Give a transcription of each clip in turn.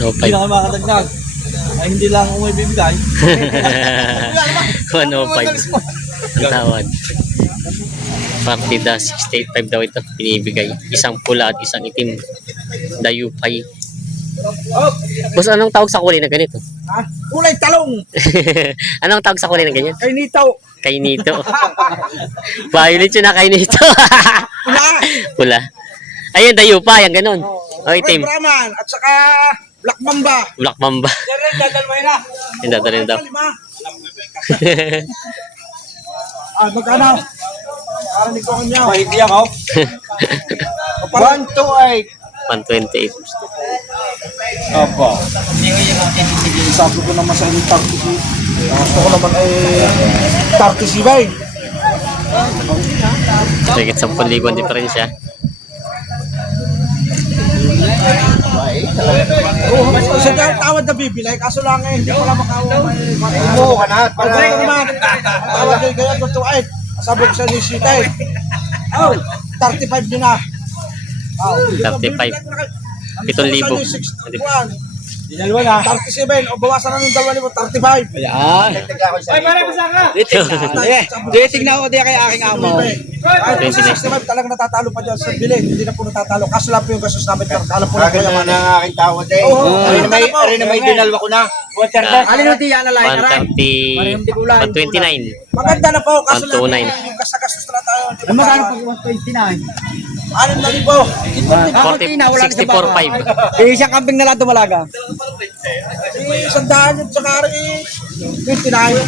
Hindi na kayo makakadagdag. Ay, hindi lang ako may bibigay. 105 ang tawad. Partida 685 daw ito binibigay. Isang pula at isang itim. Dayupay. Boss, anong tawag sa kulay na ganito? Ha? Kulay talong! Anong tawag sa kulay na ganyan? Kay Nito! Kay Nito. Violet yun na kay Nito. Pula! Pula. Ayun, dayupay, ang ganun. O, Red itim. Brahman at saka Black Mamba. Black Mamba. Sir, dadalawin na. Yung dadalhin daw. Magkano? Karinig ko kanya. Mahigli ako. 128. 128. Opo. Sabi ko naman sa inyo 30. Gusto ko naman ay 30 bay. Higit 10,000 ang diferensya. Isa dahil tawad na bibili, kaso lang eh, hindi ko lang makawa. Oo, kanat. Pagay naman. Tawad kayo kaya, tutuait. Sabi ko sa Nisita eh. Oh, 35 din na. 35. 7,000. Dinalwa na. 37, o bawasan na ng 2,000, 35. Ayan. Ay, pare, basa ka. Dating na ako di kay aking amo. Ay, 65 talaga natatalo pa dyan sa bili. Hindi na po natatalo. Kaso lang po yung gastos namin. Alam po na kaya man ang aking tawad eh. Ari na may dinalwa ko na. Alin na diyan na lain na rin. 130. 129. Maganda na po. Kaso lang 129. yung gastos na tayo. Ano magkano pag 129? Ano na rin po? 64.5. Isang kambing na lang dumalaga. Isang daan yung tsaka rin 29.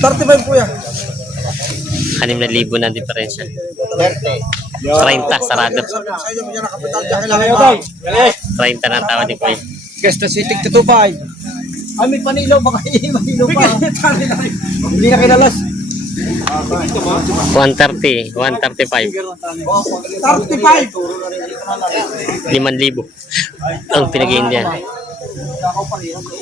35 po yan. 6,000 na ang diferensya. 30 sarado. Sa inyo, yan ang kapital dyan. Kailangan ba? 30 na ang tawad ni Kuya. Gusto si Tig Tutupay. Ay, may panilaw. Baka manilaw pa. Hindi na kinalas. 130. 135. 35. 5,000 ang pinag-iin niya.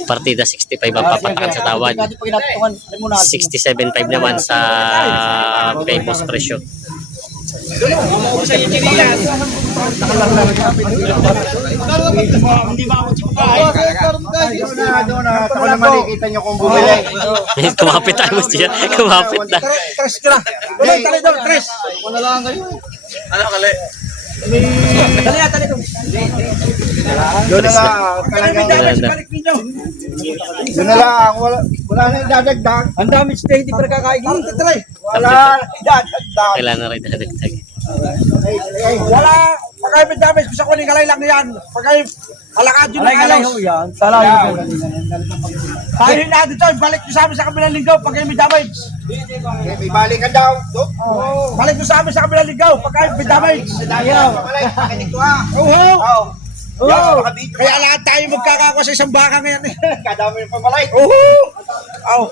Partida 65 ang papatakan sa tawad. 67.5 naman sa famous presyo. Ako na makikita nyo kung bumili. Kumapit tayo mo siya. Kumapit na. Tres ka na. Wala tali daw, tres. Wala lang kayo. Ano kali? Tali daw. Doon na lang. Doon na lang. Wala na dadagdag. Ang dami siya hindi pa nakakaigil. Wala na dadagdag. Kailan na rin dadagdag. Wala. Pag kayo may damage, gusto ko kalay lang yan. Pag kayo malakad yun ng alos. Yan. Talaga. Tayo na dito, balik nyo sa amin sa kabilang linggaw pag kayo may damage. May balik ka daw. Balik nyo sa amin sa kabilang linggaw pag kayo may damage. Oo. Kaya lahat tayo magkakakuha sa isang baka ngayon eh. Kadami ng pamalay. Oo.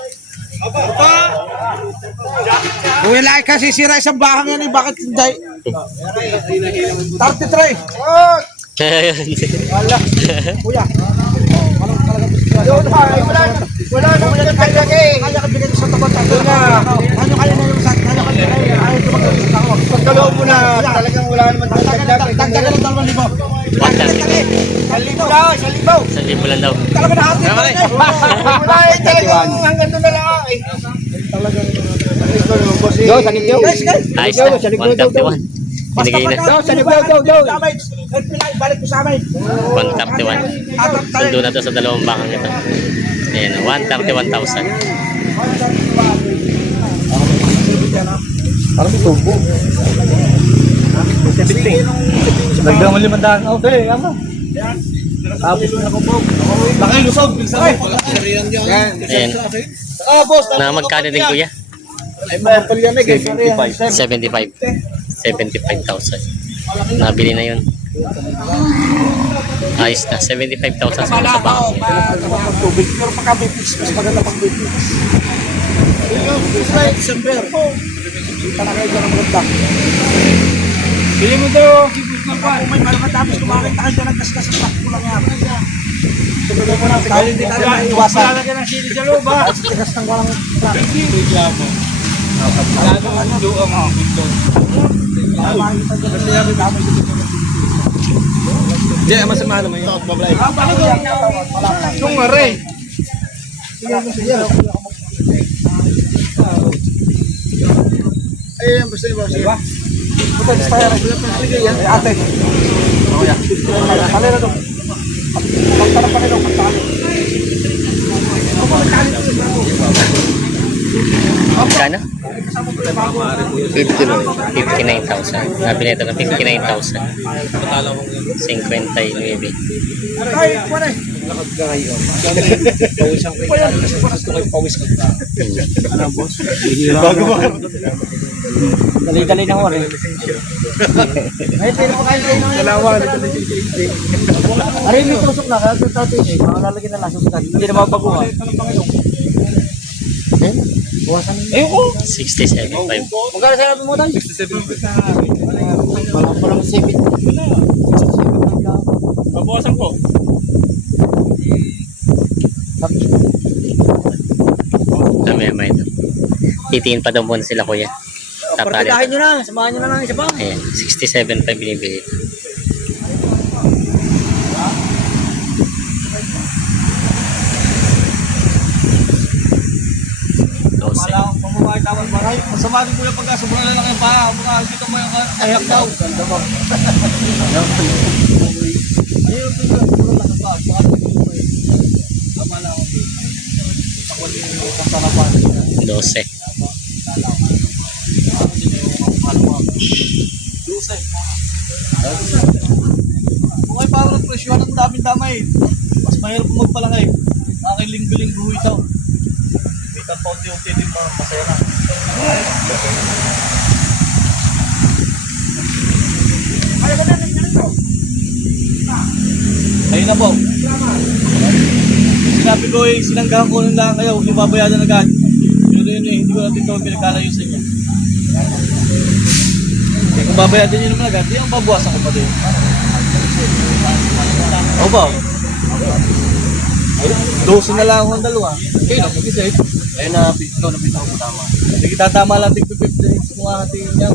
Kung ilaki kasi sira isang baka ngayon eh, bakit hindi? 33. Kuya. Wala na magkakagag eh. Kaya ka bigyan sa tapat. Kanya na yung sak. Kanya ayaw tumagawin sa ako. Pagkaloob mo na talagang wala naman dagdag. Dagdagan ng 2,000. 1,000 lang daw. Talaga na atin. Wala eh talagang hanggang doon na lang eh. Talagang Ayos na. 131. Binigay na. Balik mo sa amin. 131. Sundo na to sa dalawang bakang ito. Ayan, 131,000. Parang may tubo. Nagdang mo 500. Okay, ama. Tapos na ko po. Bakit lusog? Ayan. Na magkano din kuya? 75. 75,000. Nabili na yun. Ayos na. 75,000 sa bakang. Tubig. Pero pagka may fix, mas maganda pag may fix. December. Kita na kayo dyan ang maganda. Pili mo daw. Kung may malakatapos kumakin tayo dyan ang kaskas at takpo lang yan. Tayo hindi tayo maiwasan. Lalagyan ng sili sa loob ha. Sa tigas ng walang plan. Lalo ang doon ang mga pinto. Hindi, masama naman yun. Yung mare. Ay, basta yung boss. Buta, basta yan. Ate. Oo yan. Kali na doon. Pagtarap pa rin doon. Magkano? 59. 59,000. Nabili ito ng 59,000. 59. Ay, pare. Pawis ang kaya. Gusto ko pawis ka. Ano, boss? Bago ba? Dali-dali na ho rin. Ay, pero kayo na. Dalawa. Aray, may tusok na. Kaya ito tayo eh. Mga lalagyan na lang. Susunod. Hindi na mabaguhan. Eh, buwasan nyo. Ayoko. 67.5. Magkano sa mo tayo? 67. Parang 7. Babawasan ko. May ito. Titiin pa daw muna sila kuya. Tatali. Partidahin nyo na. Samahan nyo na lang isa pa. Ayan, 67.5 binibili. Masama din kuya pagka sobrang lalaki yung paa. Mukha dito mo yung ayak daw. Dose. Kung ay parang presyon ang daming damay. Mas mahirap magpalangay. Aking linggo-linggo ito. May kapaunti-unti din mga masaya na. Ayun na po. Sinabi ko eh, sinanggahan ko lang kayo, yung babayadan agad. Pero yun eh, hindi ko natin ito pinagkalayo sa inyo. Eh, kung babayadan nyo naman agad, hindi ang babawasan ko pa din. O ba? 12 na lang ako ng dalawa. Okay, napag-isa eh. Ayun na, ikaw napita ko tama. Hindi kita tama lang, tig 50 kung ating niya.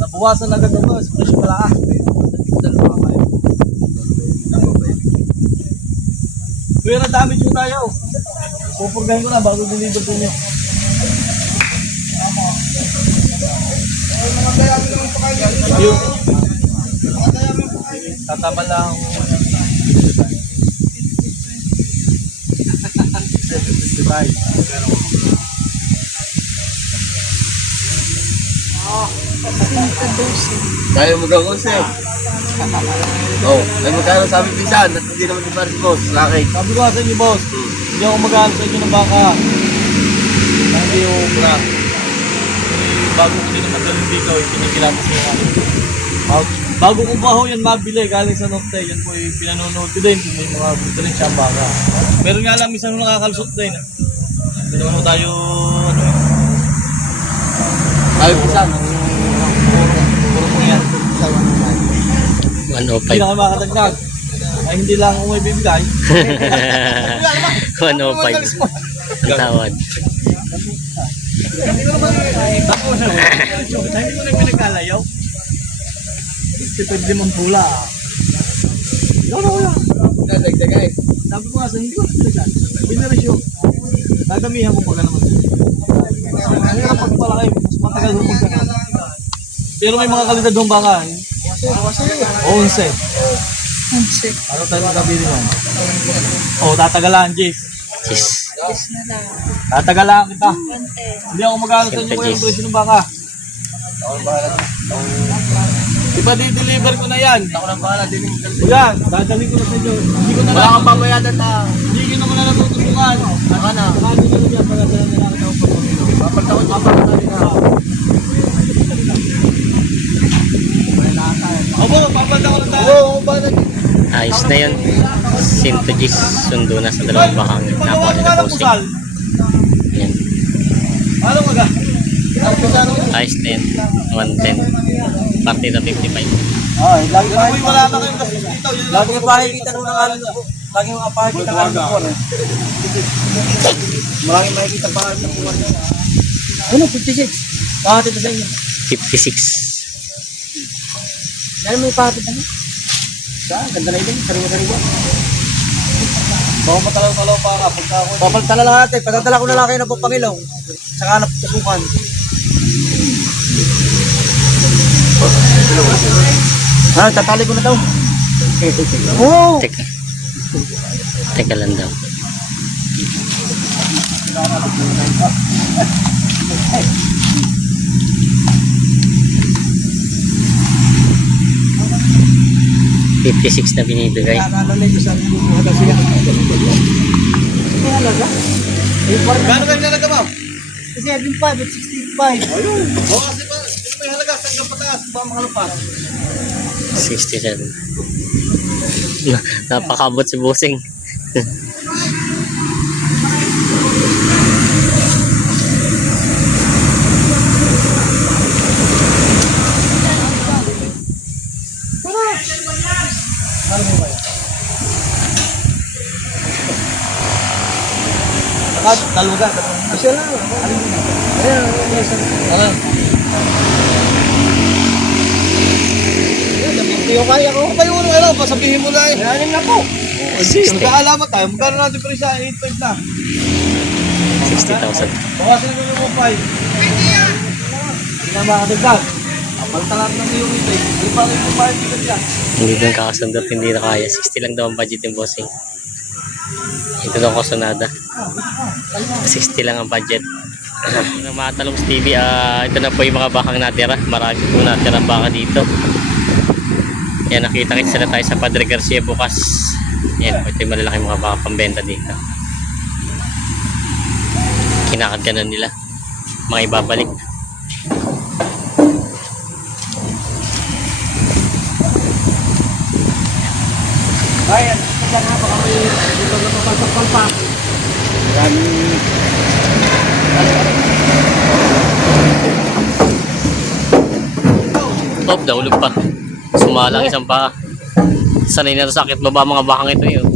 Nabawasan agad ako, sa presyo pala ka. Kuya, na-damage mo tayo. Pupurgahin ko na bago deliver po nyo. Yung tatama lang. Kaya mo daw kasi. Oh, ay magkano sabi pisan at hindi naman di para si boss, laki. Sabi ko sa inyo, boss, hindi ako mag-aano sa inyo ng baka. Hindi yung bra. Bago ko din naman galing dito, pinagkilala sa inyo. Bago kong baho yan mabili, galing sa Norte, yan po yung pinanonood ko din kung may mga gusto rin siyang baka. Pero nga lang, minsan nung nakakalusot din. Hindi naman tayo, ano eh. Ay pisan. Puro po yan. 105. Hindi na kayo makakadagdag. Ay hindi lang kung may bibigay. 105. Ang tawad. Hindi ko na pinagkalayaw. Pwede mong pula. Dagdag eh. Sabi ko nga sa hindi ko na pinagkalayaw. Binarisyo. Dadamihan ko pagka naman. Hindi na pagpalaki. Mas matagal mo pagka. Pero may mga kalidad ng baka. 11. Ano tayo magkabili mo? Oh, tatagalan, Jis. Cheese. Tatagalan kita. Hindi ako mag-aaral sa inyo Siyempre, kung yung Jis. presyo ng baka. Diba di-deliver ko na yan? Ako na bahala din. Yan, dadalhin ko na sa inyo. Hindi ko na Wala kang babayadan na. Hindi ko naman na natututukan. Saka na. Saka nyo na lang yan para dala nila ako sa pamilyo. Papagtakot ka pa na. Opo, papalda ko lang tayo. Oo, ba na. Ayos na yun. Sinto Gis. Sundo na sa dalawang bakang nakuha nila ng posing. pusal. Yan. Ano maga? Ayos na yun. 110. Partida 55. Ay, lagi Pero boy, wala na kayong gastos dito. Yun lang. Lagi yung pakikita nung nangalan po. Lagi yung pakikita ng po. Maraming makikita pa ng buwan niya. Ano, 56? Pakatid sa inyo. 56. Yan may pakatid na. Ganda na ito, sariwa-sariwa. Baka matalaw-talaw pa nga pagka ako. Papalitan na lang natin, patadala ko na lang kayo ng Pangilaw. Saka hanap susukan. Tatali ko na daw. Oo! Teka. Teka lang daw. $56 na binibigay. Gano'n kayo nalaga, ma'am? 65 at 65. Ayun. Oo, kasi ba, ito may halaga, hanggang pataas, ba makalupas? 67. Napakabot si Bossing. Taluga. Masya lang. Ayan. Hindi ko kaya ko. Kapag yung ano, pasabihin mo na eh. Anim na po. Magkaalaman tayo, magkano natin pa rin siya, 8.5 na. 60,000. Bawasan ko yung 5. Hindi na makakagdag. Paltalan ng yung ito, hindi pa rin kumain dito dyan. Hindi doon kakasundot, hindi na kaya. 60 lang daw ang budget yung Bossing. Ito daw ko sunada. 60 lang ang budget. Ng mga Talongs TV, ito na po yung mga bakang natira. Marami po natira baka dito. Yan, nakita-kita sila tayo sa Padre Garcia bukas. Yan, ito yung malalaki mga baka pambenta dito. Kinakadyanan nila. Mga ibabalik. Ayan. Kaya nga baka may dito na papalpak-palpak. Nahulog pa. Sumalang isang paa. Sanay na sakit baba mga bakang ito yun.